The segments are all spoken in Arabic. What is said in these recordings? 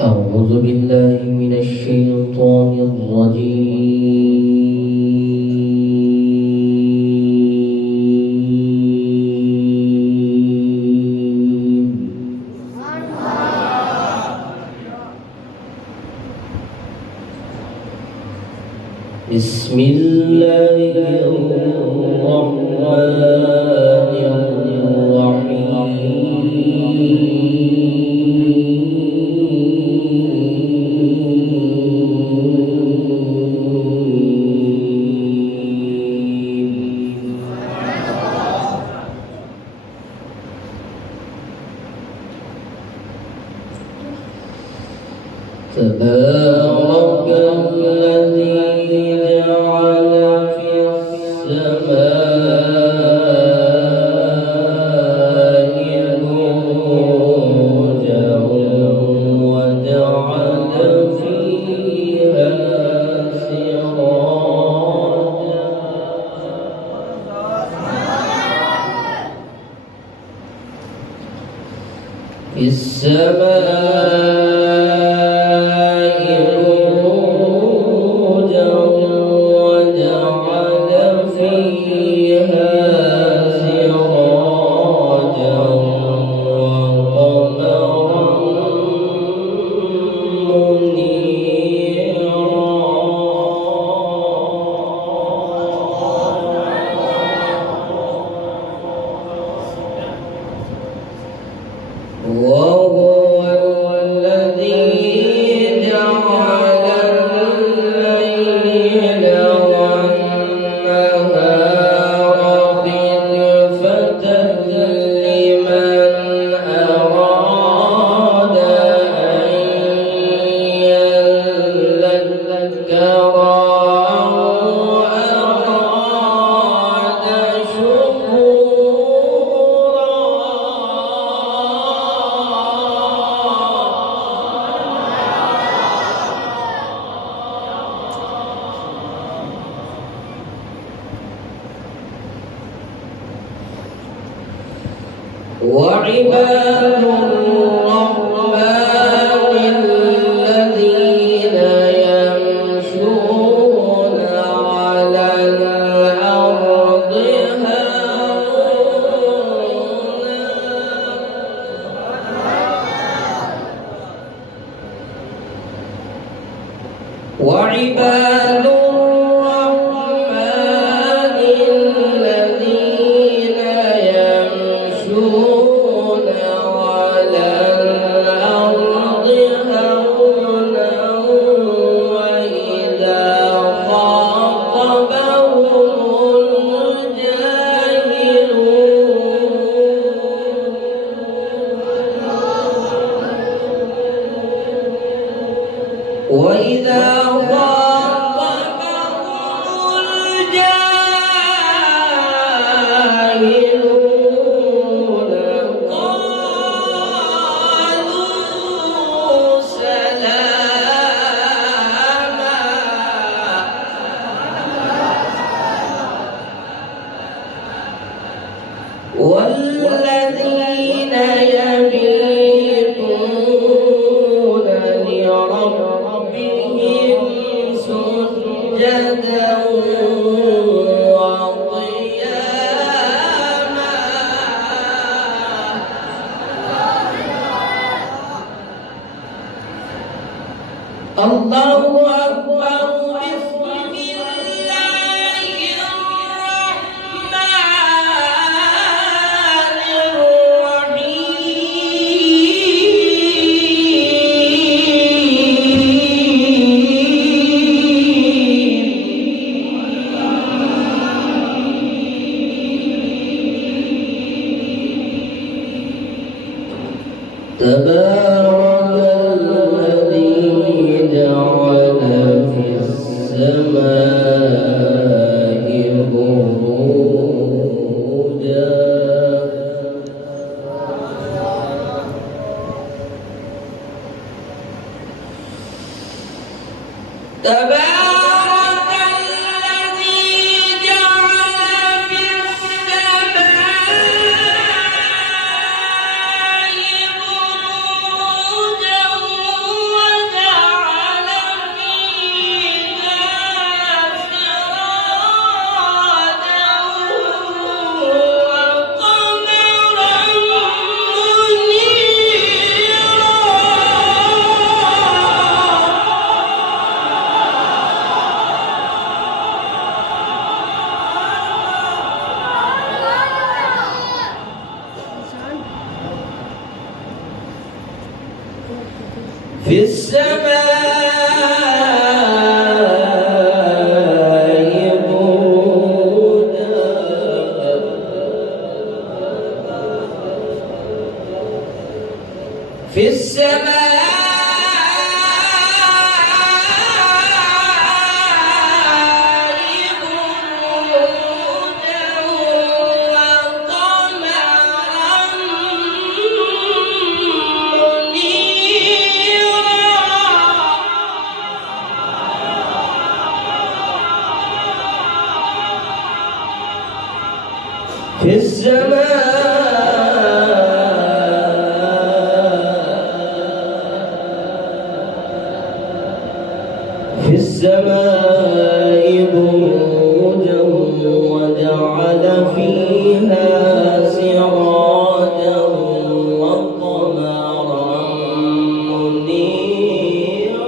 أعوذ بالله من الشيطان الرجيم. بسم الله الرحمن تبارك الذي جعل في السماء بروجا وجعل فيها سراجا في السماء وهو الذي جعل الليل والنهار خلفة لمن أراد أن يذكر أو أراد وعباد الرحمن الذين يمشون على الأرض هونا وعباد الرحمن الذين يمشون على الأرض هونا وإذا خاطبهم الجاهلون وإذا الجاهلون قالوا سلاما والذين يبيتون لربهم سجدا الله أكبر بسم الله الرحمن الرحيم تبارك الذي جعل في السماء بروجا تبارك الذي جعل في السماء بروجا في السماء برودا في السماء في السماء بروجا وجعل فيها سراجا وقمرا منيرا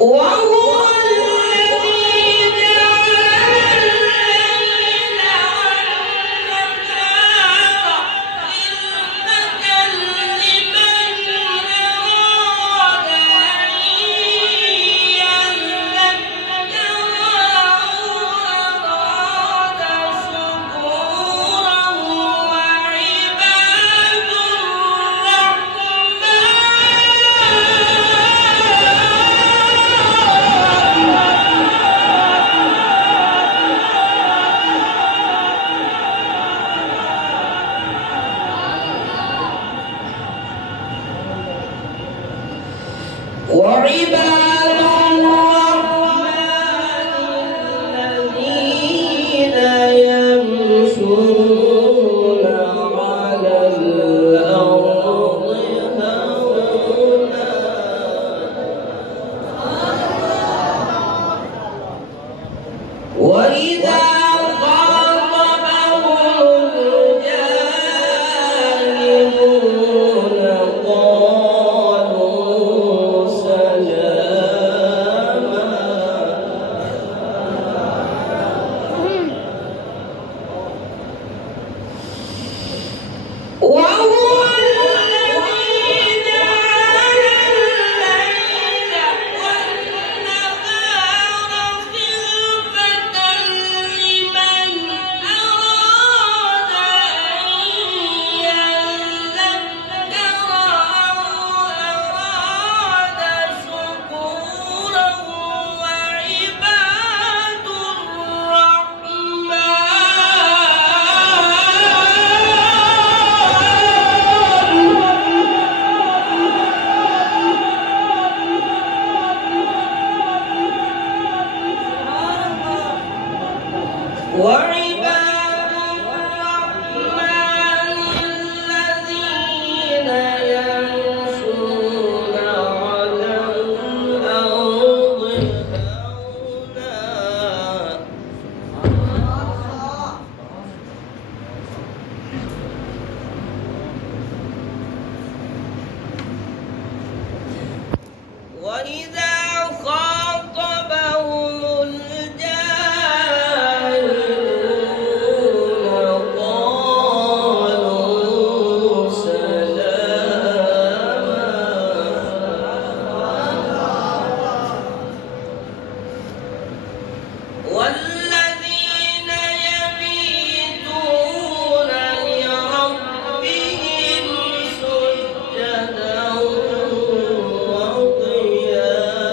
وهو وعباد الرحمن الذين يمشون على الأرض هونا وإذا خاطبهم الجاهلون قالوا سلاما وهو الذي جعل الليل والنهار خلفة لمن أراد أن يذكر أو أراد شكورا وعباد الرحمن الذين يمشون على الأرض هونا وإذا خاطبهم الجاهلون قالوا سلاما والذين يبيتون لربهم سجدا وقياما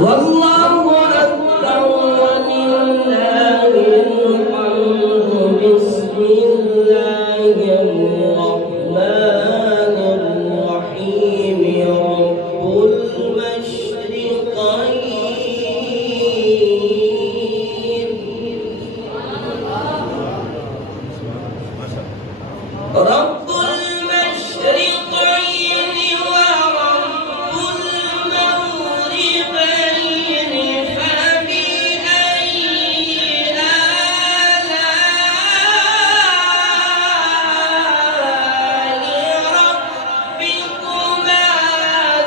والله أكبر ولله الحمد بسم الله الرحمن الرحيم رب المشرقين رب المشرقين ورب المغربين فبأي آلاء ربكما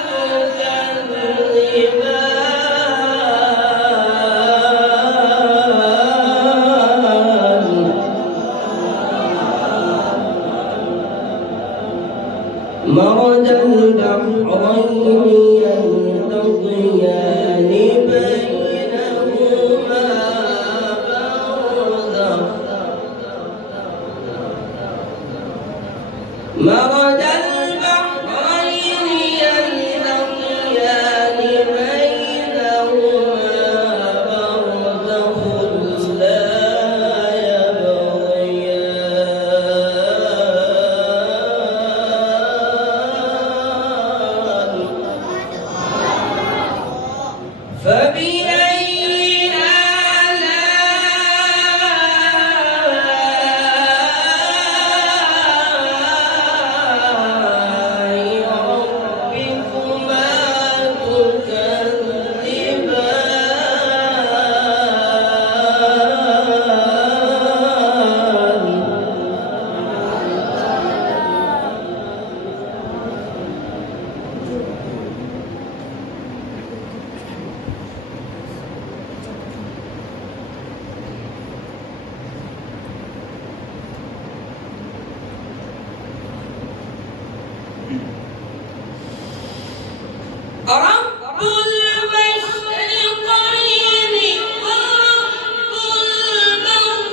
تكذبان مرج البحرين يلتقيان بينهما برزخ مرج البحرين يلتقيان بينهما برزخ لا يبغيان فبأي آلاء ربكما تكذبان رب المشرقين ورب المغربين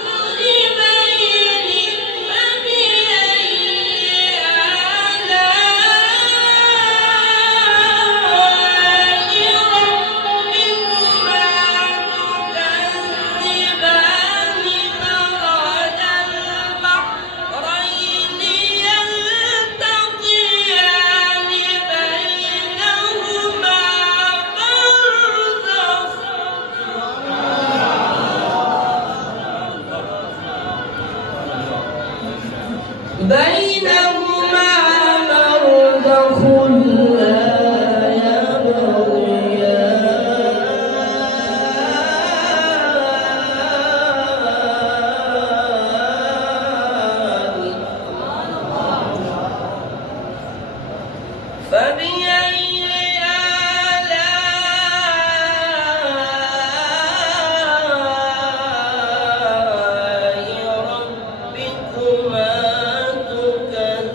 فبأي بينهما برزخ لا يبغيان فبأي آلاء ربكما تكذبان